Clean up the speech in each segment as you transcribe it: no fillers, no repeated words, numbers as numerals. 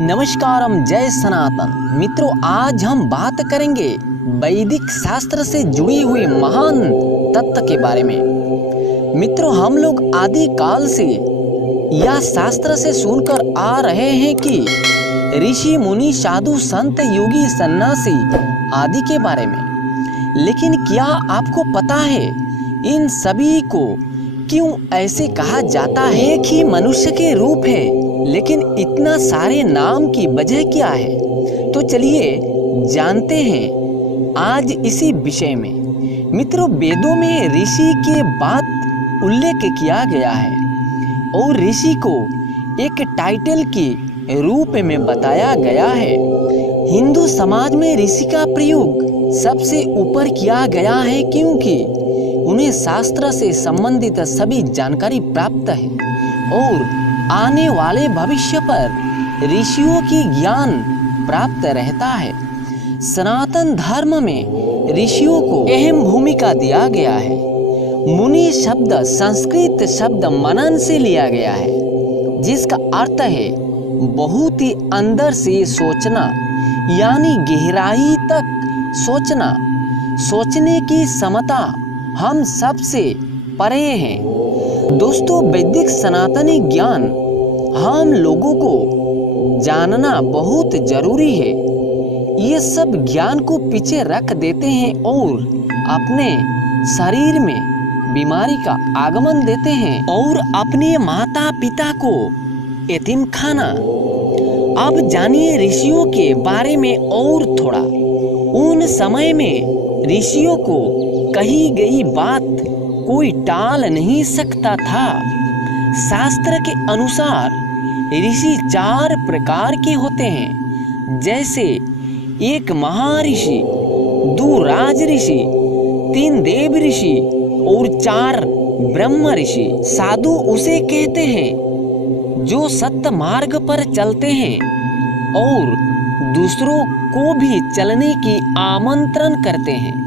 नमस्कारम, जय सनातन। मित्रों, आज हम बात करेंगे वैदिक शास्त्र से जुड़ी हुई महान तत्व के बारे में। मित्रों, हम लोग आदि काल से यह शास्त्र से सुनकर आ रहे हैं कि ऋषि मुनि साधु संत योगी सन्यासी आदि के बारे में। लेकिन क्या आपको पता है इन सभी को क्यों ऐसे कहा जाता है? एक ही मनुष्य के रूप है, लेकिन इतना सारे नाम की वजह क्या है? तो चलिए जानते हैं आज इसी विषय में। मित्रों, वेदों में ऋषि के बात उल्लेख किया गया है और ऋषि को एक टाइटल के रूप में बताया गया है। हिंदू समाज में ऋषि का प्रयोग सबसे ऊपर किया गया है क्योंकि उन्हें शास्त्र से संबंधित सभी जानकारी प्राप्त है और आने वाले भविष्य पर ऋषियों की ज्ञान प्राप्त रहता है। सनातन धर्म में ऋषियों को अहम भूमिका दिया गया है। मुनि शब्द संस्कृत शब्द मनन से लिया गया है, जिसका अर्थ है बहुत ही अंदर से सोचना, यानी गहराई तक सोचना। सोचने की क्षमता हम सबसे परे हैं। दोस्तों, वैदिक सनातनी ज्ञान हम लोगों को जानना बहुत जरूरी है। ये सब ज्ञान को पीछे रख देते हैं और अपने शरीर में बीमारी का आगमन देते हैं और अपने माता पिता को यतीम खाना। अब जानिए ऋषियों के बारे में और थोड़ा। उन समय में ऋषियों को कही गई बात कोई टाल नहीं सकता था। शास्त्र के अनुसार ऋषि 4 प्रकार के होते हैं, जैसे 1 महर्षि, 2 राज ऋषि, 3 देव ऋषि और 4 ब्रह्म ऋषि। साधु उसे कहते हैं जो सत्य मार्ग पर चलते हैं और दूसरों को भी चलने की आमंत्रण करते हैं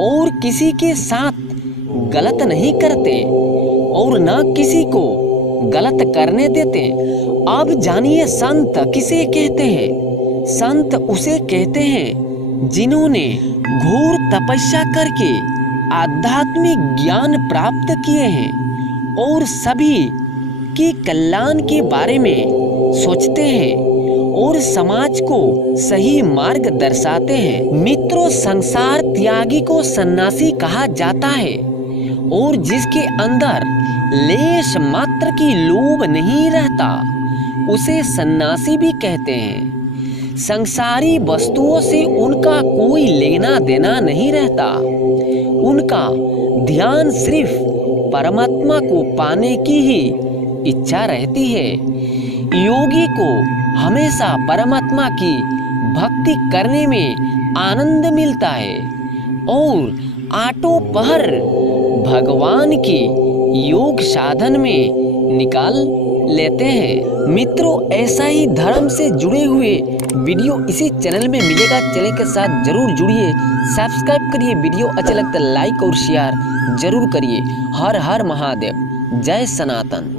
और किसी के साथ गलत नहीं करते और न किसी को गलत करने देते। अब जानिए संत किसे कहते हैं। संत उसे कहते हैं जिन्होंने घोर तपस्या करके आध्यात्मिक ज्ञान प्राप्त किए हैं और सभी के कल्याण के बारे में सोचते हैं और समाज को सही मार्ग दर्शाते हैं। मित्रों, संसार त्यागी को सन्यासी कहा जाता है और जिसके अंदर लेश मात्र की लोभ नहीं रहता उसे सन्यासी भी कहते हैं। संसारी वस्तुओं से उनका कोई लेना देना नहीं रहता। उनका ध्यान सिर्फ परमात्मा को पाने की ही इच्छा रहती है। योगी को हमेशा परमात्मा की भक्ति करने में आनंद मिलता है और आठों पहर भगवान की योग साधन में निकाल लेते हैं। मित्रों, ऐसा ही धर्म से जुड़े हुए वीडियो इसी चैनल में मिलेगा। चैनल के साथ जरूर जुड़िए, सब्सक्राइब करिए। वीडियो अच्छा लगता है लाइक और शेयर जरूर करिए। हर हर महादेव, जय सनातन।